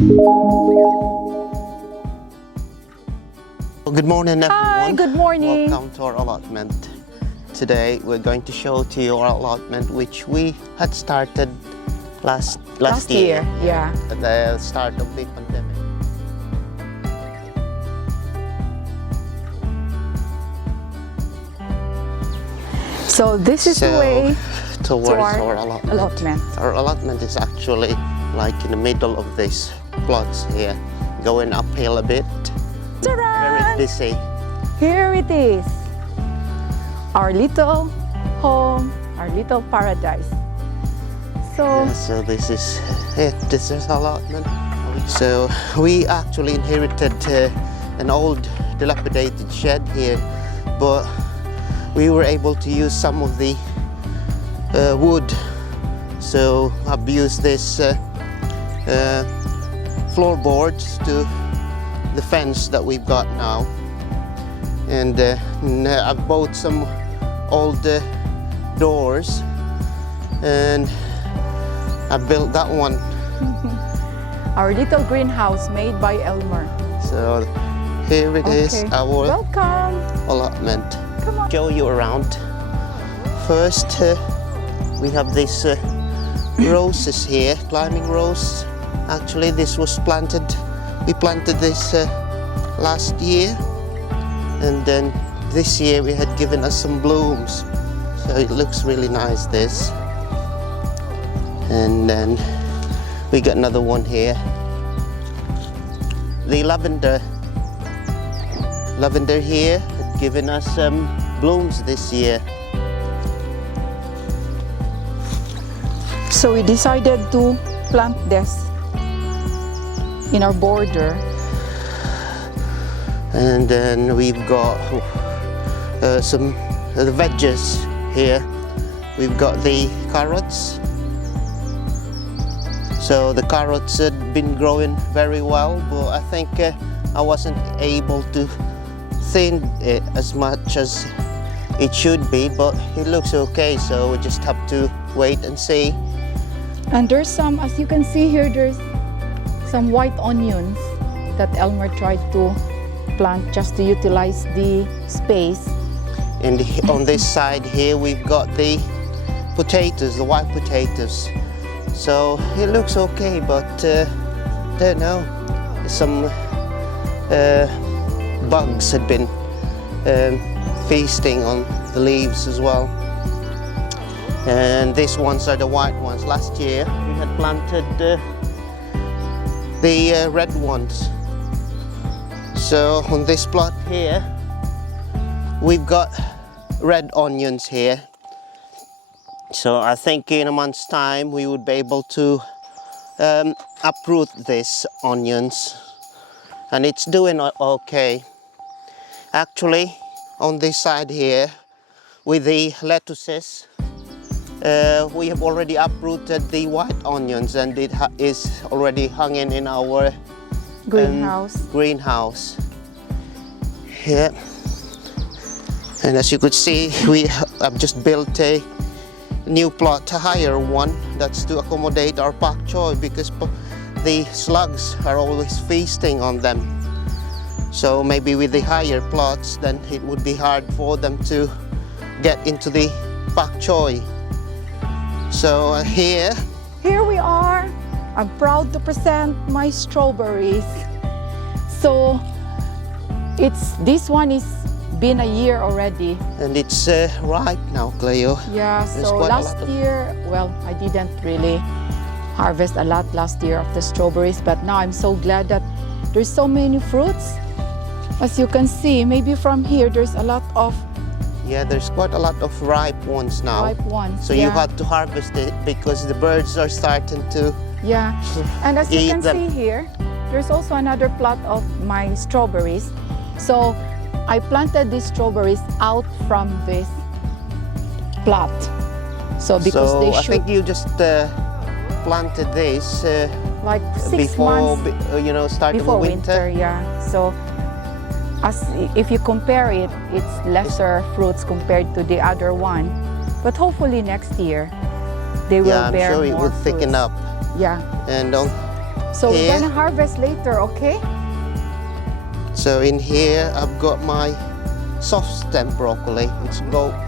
Well, good morning, everyone. Hi, good morning. Welcome to our allotment. Today we're going to show to you our allotment, which we had started last year. Yeah. At the start of the pandemic. So this is the way towards our our allotment. Our allotment is actually like in the middle of these plots here, going uphill a bit. Ta-da! Very busy. Here it is. Our little home, our little paradise. So, Yeah, so this is it. This is allotment. So we actually inherited an old dilapidated shed here, but we were able to use some of the wood. So I've used this floorboards to the fence that we've got now, and I've bought some old doors, and I built that one. our little greenhouse made by Elmer. So here it is, our Welcome. allotment. Come on. Show you around. First, we have these roses here, climbing rose. Actually, this was planted. We planted this last year, and then this year we had given us some blooms. So it looks really nice, this. And then we got another one here. The lavender here had given us some blooms this year. So we decided to plant this in our border. And then we've got some the veggies here. We've got the carrots. So the carrots had been growing very well, but I think I wasn't able to thin it as much as it should be, but it looks okay, so we just have to wait and see. And there's some, as you can see here, there's some white onions that Elmer tried to plant just to utilize the space. And on this side here, we've got the potatoes, the white potatoes. So it looks okay, but don't know. Some bugs had been feasting on the leaves as well. And these ones are the white ones. Last year we had planted the red ones. So on this plot here, we've got red onions here. So I think in a month's time we would be able to uproot these onions, and it's doing okay. Actually, on this side here with the lettuces, we have already uprooted the white onions, and it is already hanging in our greenhouse. Yeah. And as you could see, we have just built a new plot, a higher one, that's to accommodate our pak choy, because the slugs are always feasting on them. So maybe with the higher plots, then it would be hard for them to get into the pak choy. So here we are. I'm proud to present my strawberries. So this one is been a year already. And it's ripe now, Cleo. Yeah, so last year, well, I didn't really harvest a lot last year of the strawberries, but now I'm so glad that there's so many fruits. As you can see, maybe from here, there's a lot of... Yeah, there's quite a lot of ripe ones now. Ripe ones, so you had to harvest it because the birds are starting to and as you can them. see here, there's also another plot of my strawberries. So I planted these strawberries out from this plot. So because they I should... think you just planted this like 6 before, months start before of winter. Yeah. So if you compare it, it's lesser fruits compared to the other one. But hopefully next year they will bear I'm sure it more will thicken fruits. up. Yeah. And So we're here. gonna harvest later, okay? So in here I've got my soft stem broccoli. It's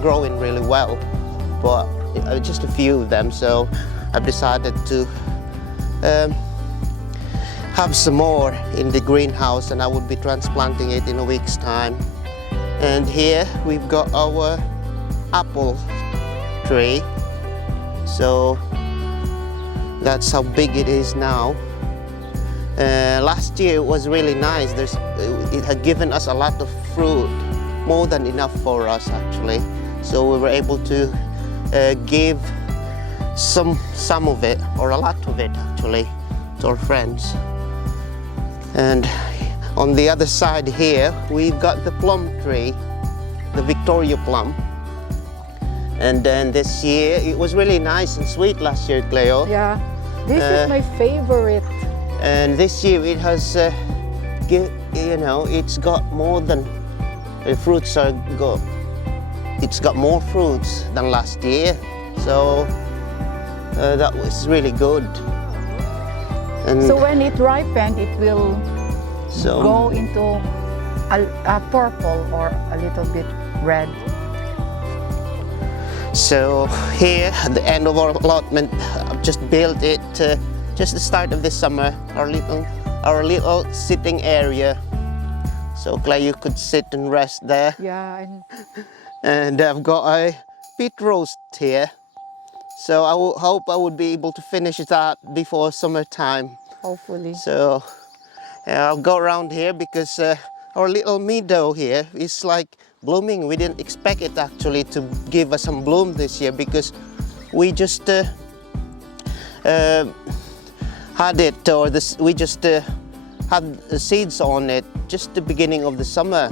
growing really well, but just a few of them. So I've decided to have some more in the greenhouse, and I would be transplanting it in a week's time. And here we've got our apple tree. So that's how big it is now. Last year it was really nice. It had given us a lot of fruit, more than enough for us actually. So we were able to give some of it, or a lot of it actually, to our friends. And on the other side here, we've got the plum tree, the Victoria plum. And then this year, it was really nice and sweet last year, Cleo. Yeah, this is my favorite. And this year it has, it's got more than, it's got more fruits than last year. So that was really good. And So when it ripened, it will so, go into a purple or a little bit red. So here at the end of our allotment, I've just built it just the start of this summer, our little sitting area. So Clay, you could sit and rest there. Yeah, And I've got a pit roast here. So I hope I would be able to finish that before summertime. hopefully. So I'll go around here because our little meadow here is like blooming. We didn't expect it actually to give us some bloom this year, because we just had it, or we just had seeds on it just the beginning of the summer.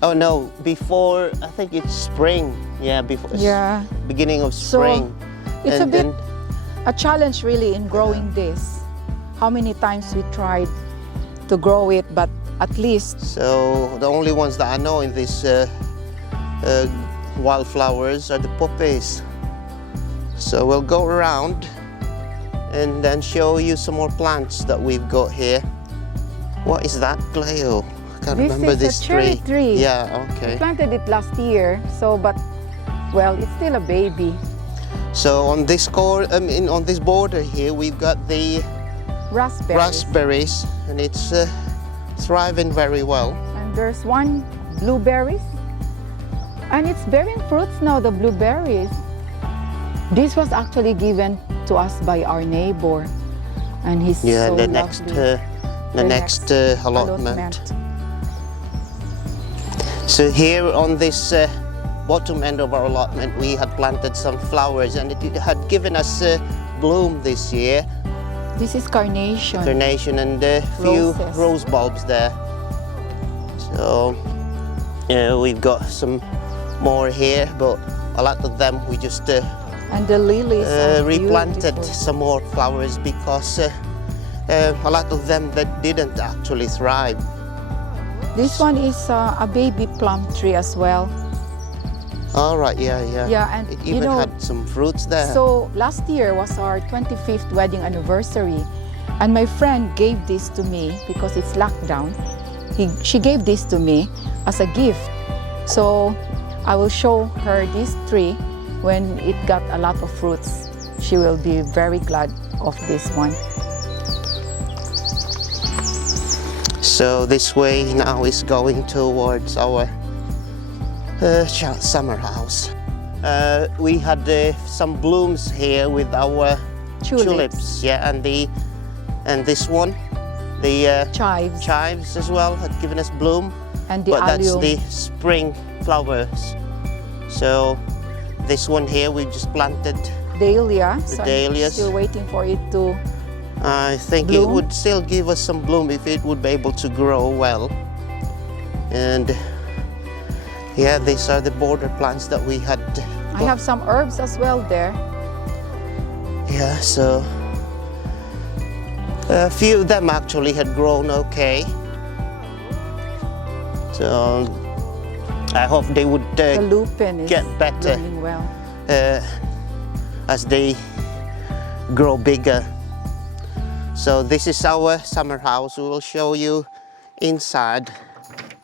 Oh no, before, I think it's spring. Yeah, before. Yeah. Beginning of spring. So it's And a bit then- a challenge really in growing this. How many times we tried to grow it, but at least. So the only ones that I know in these wildflowers are the poppies. So we'll go around and then show you some more plants that we've got here. What is that, Cleo? I can't remember this This is a cherry tree. Yeah, We okay. planted it last year, so well, it's still a baby. So on this on this border here, we've got the raspberries, and it's thriving very well. And there's one blueberries, and it's bearing fruits now, the blueberries. This was actually given to us by our neighbor, and he's Yeah, so the lovely. next allotment. So here on this bottom end of our allotment, we had planted some flowers, and it had given us bloom this year. This is carnation. Carnation and a few Roses. rose bulbs there. So we've got some more here, but a lot of them we just And the lilies are replanted beautiful. some more flowers, because a lot of them that didn't actually thrive. This one is a baby plum tree as well. All right, yeah. Yeah, and It you even know, had some fruits there. so last year was our 25th wedding anniversary, and my friend gave this to me because it's lockdown. She gave this to me as a gift. So I will show her this tree when it got a lot of fruits. She will be very glad of this one. So this way now is going towards our summer house. We had some blooms here with our tulips, yeah, and this one, the chives as well, had given us bloom. And the but that's allium. the spring flowers. So this one here we just planted. Dahlia. The So dahlias. I'm still waiting for it to. I think it Bloom? would still give us some bloom if it would be able to grow well. And yeah, these are the border plants that we had. I have some herbs as well there. Yeah, so a few of them actually had grown okay. So I hope they would The lupin is get better. blooming well. as they grow bigger. So this is our summer house. We will show you inside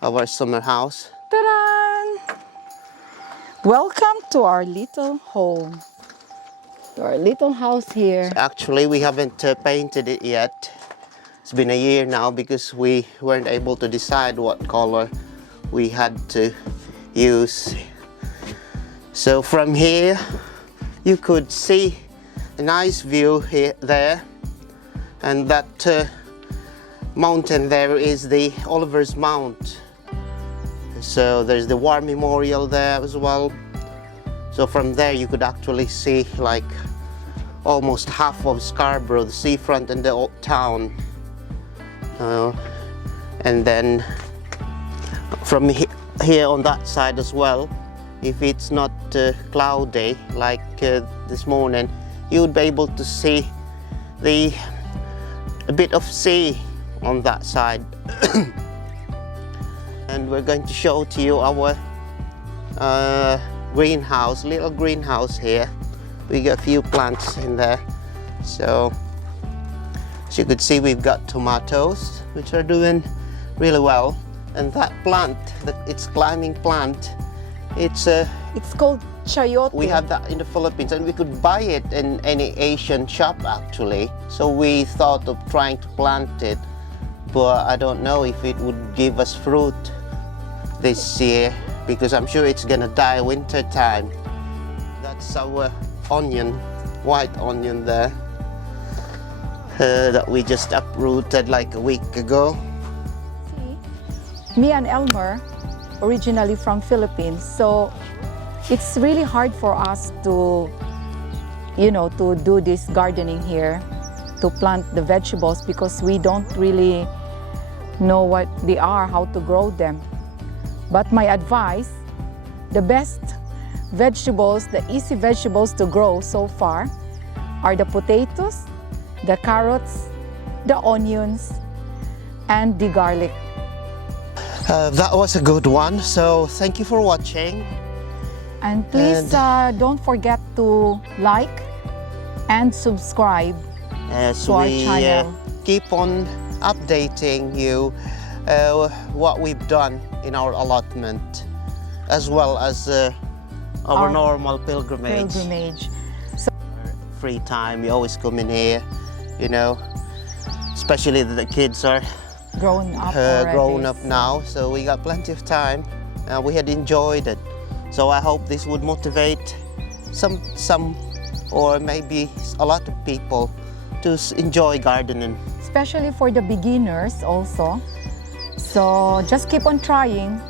our summer house. Ta-da! Welcome to our little home. To our little house here. Actually, we haven't painted it yet. It's been a year now because we weren't able to decide what color we had to use. So from here, you could see a nice view here, there, and that mountain there is the Oliver's Mount. So there's the War Memorial there as well. So from there you could actually see like almost half of Scarborough, the seafront and the old town. And then from here on that side as well, if it's not cloudy like this morning, you would be able to see a bit of sea on that side. And we're going to show to you our greenhouse, little greenhouse here. We got a few plants in there. So as you could see, we've got tomatoes, which are doing really well. And that plant, it's climbing plant, it's called chayote. we have that in the Philippines, and we could buy it in any Asian shop actually. So we thought of trying to plant it, but I don't know if it would give us fruit this year, because I'm sure it's gonna die winter time. That's our onion, white onion there, that we just uprooted like a week ago. Me and Elmer, originally from Philippines, so it's really hard for us to, to do this gardening here, to plant the vegetables, because we don't really know what they are, how to grow them. But my advice, the best vegetables, the easy vegetables to grow so far are the potatoes, the carrots, the onions, and the garlic. That was a good one, so thank you for watching. And please don't forget to like and subscribe As to our we channel. keep on updating you what we've done in our allotment, as well as our normal pilgrimage. Free time, we always come in here, especially the kids are Grown up grown up now, so we got plenty of time and we had enjoyed it. So I hope this would motivate some or maybe a lot of people to enjoy gardening. Especially for the beginners also. So just keep on trying.